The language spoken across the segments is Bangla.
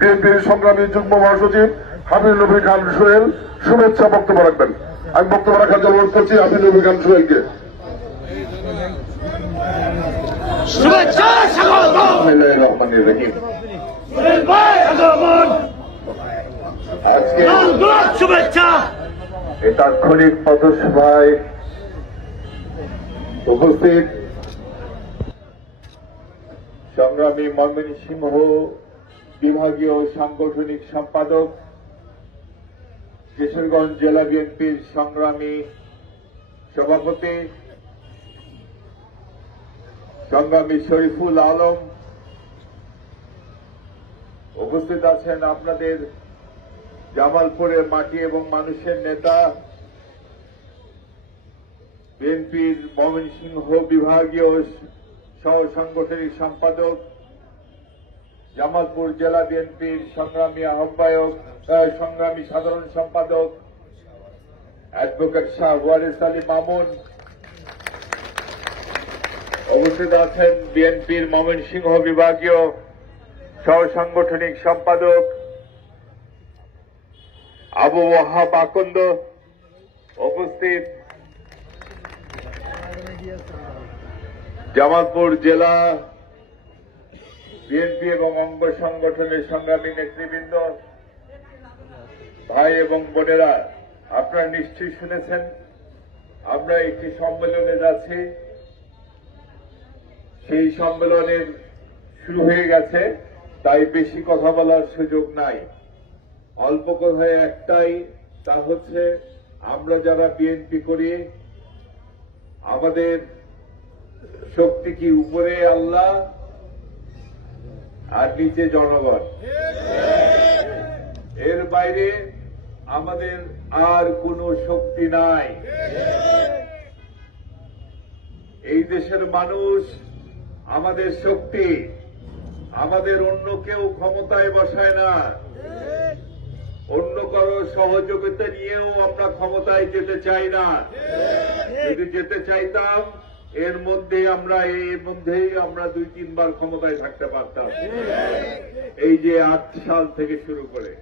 বিএনপির সংগ্রামী যুগ্ম মহাসচিব হাবিব নবী খান সোহেল শুভেচ্ছা বক্তব্য রাখবেন। আমি বক্তব্য রাখার জন্য অনুরোধ করছি হাবিব নবী খান সোহেলকে। আজকে এই তাৎক্ষণিক পথসভায় উপস্থিত সংগ্রামী ময়মনসিংহ বিভাগীয় সাংগঠনিক সম্পাদক, কিশোরগঞ্জ জেলা বিএনপির সংগ্রামী সভাপতি সংগ্রামী শরীফুল আলম, উপস্থিত আছেন আপনাদের জামালপুরের মাটি এবং মানুষের নেতা বিএনপির ময়মনসিংহ বিভাগীয় সহ সাংগঠনিক সম্পাদক, জামালপুর জেলা বিএনপির সংগ্রামী আহ্বায়ক, সংগ্রামী সাধারণ সম্পাদক অ্যাডভোকেট শাহ ওয়ারিস আলী মামুন, উপস্থিত আছেন বিএনপির ময়মনসিংহ বিভাগীয় সহ সাংগঠনিক সম্পাদক আবু ওয়াহাব আকন্দ, উপস্থিত জামালপুর জেলা বিএনপি এবং অঙ্গ সংগঠনের সংগ্রামী নেতৃবৃন্দ, ভাই এবং বোনেরা, আপনারা নিশ্চয়ই শুনেছেন আমরা একটি সম্মেলনে যাচ্ছি। সেই সম্মেলনের শুরু হয়ে গেছে, তাই বেশি কথা বলার সুযোগ নাই। অল্প কথায় একটাই, তা হচ্ছে আমরা যারা বিএনপি করি আমাদের শক্তি কি উপরে আল্লাহ আর নিচে জনগণ, এর বাইরে আমাদের আর কোনো শক্তি নাই। এই দেশের মানুষ আমাদের শক্তি, আমাদের অন্য কেউ ক্ষমতায় বসায় না। অন্য কারো সহযোগিতা নিয়েও আমরা ক্ষমতায় যেতে চাই না। যদি যেতে চাইতাম এর মধ্যেই আমরা 2-3 বার ক্ষমতায় থাকতে পারতাম, এই যে 8 সাল থেকে শুরু করে।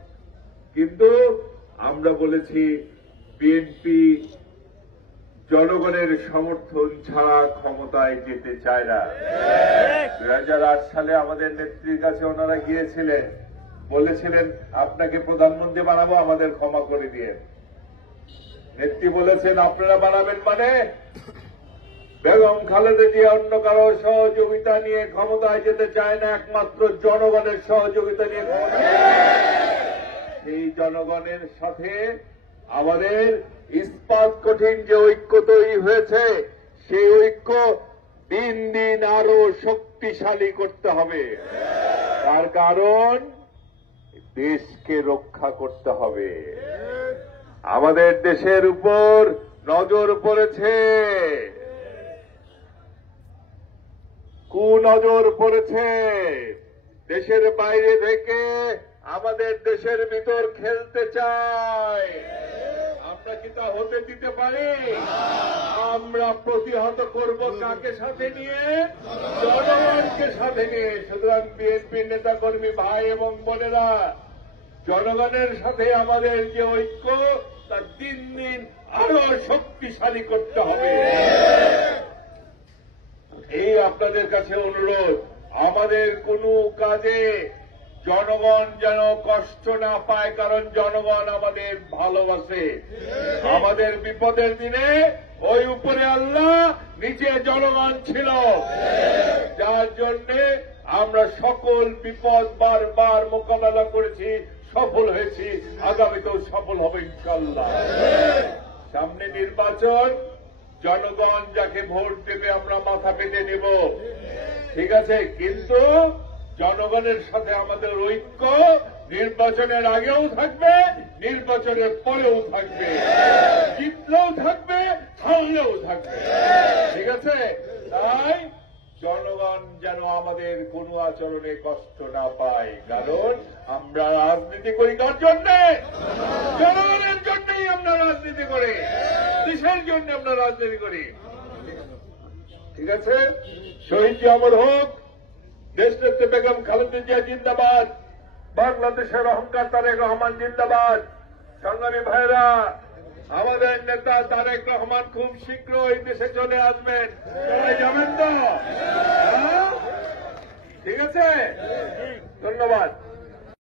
কিন্তু আমরা বলেছি বিএনপি জনগণের সমর্থন ছাড়া ক্ষমতায় যেতে চায় না। 2008 সালে আমাদের নেত্রীর কাছে ওনারা গিয়েছিলেন, বলেছিলেন আপনাকে প্রধানমন্ত্রী বানাবো, আমাদের ক্ষমা করে দিয়ে। নেত্রী বলেছেন আপনারা বানাবেন মানে বেগম খালেদা জিয়া অন্য কারো সহযোগিতা নিয়ে ক্ষমতায় যেতে চায় না, একমাত্র জনগণের সহযোগিতা নিয়ে সেই জনগণের সাথে আমাদের ইস্পাত কঠিন যে ঐক্য তৈরি হয়েছে, সেই ঐক্য দিন দিন আরো শক্তিশালী করতে হবে। তার কারণ দেশকে রক্ষা করতে হবে। আমাদের দেশের উপর নজর পড়েছে, কুনজর পড়েছে। দেশের বাইরে থেকে আমাদের দেশের ভিতর খেলতে চায়, আমরা কি তা হতে দিতে পারি? আমরা প্রতিহত করব কাকে সাথে নিয়ে? জনগণকে সাথে নিয়ে। সুতরাং বিএনপির নেতাকর্মী ভাই এবং বোনেরা, জনগণের সাথে আমাদের যে ঐক্য তা দিন দিন আরো শক্তিশালী করতে হবে। এই আপনাদের কাছে অনুরোধ, আমাদের কোনো কাজে জনগণ যেন কষ্ট না পায়, কারণ জনগণ আমাদের ভালোবাসে। আমাদের বিপদের দিনে ওই উপরে আল্লাহ, নিচে জনগণ ছিল, যার জন্য আমরা সকল বিপদ বারবার মোকাবেলা করেছি, সফল হয়েছি, আগামীতেও সফল হবে ইনশাআল্লাহ। সামনে নির্বাচন, জনগণ যাকে ভোট দেবে আমরা মাথা পেতে নেব, ঠিক আছে, কিন্তু জনগণের সাথে আমাদের ঐক্য নির্বাচনের আগেও থাকবে, নির্বাচনের পরেও থাকবে, জিতলেও থাকবে, হারলেও থাকবে, ঠিক আছে। তাই জনগণ যেন আমাদের কোনো আচরণে কষ্ট না পায়, কারণ আমরা রাজনীতি করি কার জন্যে? জনগণের জন্যই আমরা রাজনীতি করি, দেশের জন্য আমরা রাজনীতি করি, ঠিক আছে। শহীদ অমর হোক, দেশনেত্রী বেগম খালেদা জিয়া জিন্দাবাদ, বাংলাদেশের অহংকার তারেক রহমান জিন্দাবাদ। সংগ্রামী ভাইরা, আমাদের নেতা তারেক রহমান খুব শীঘ্রই দেশে চলে আসবেন, সবাই যাবেন তো? হ্যাঁ? ঠিক আছে, ধন্যবাদ।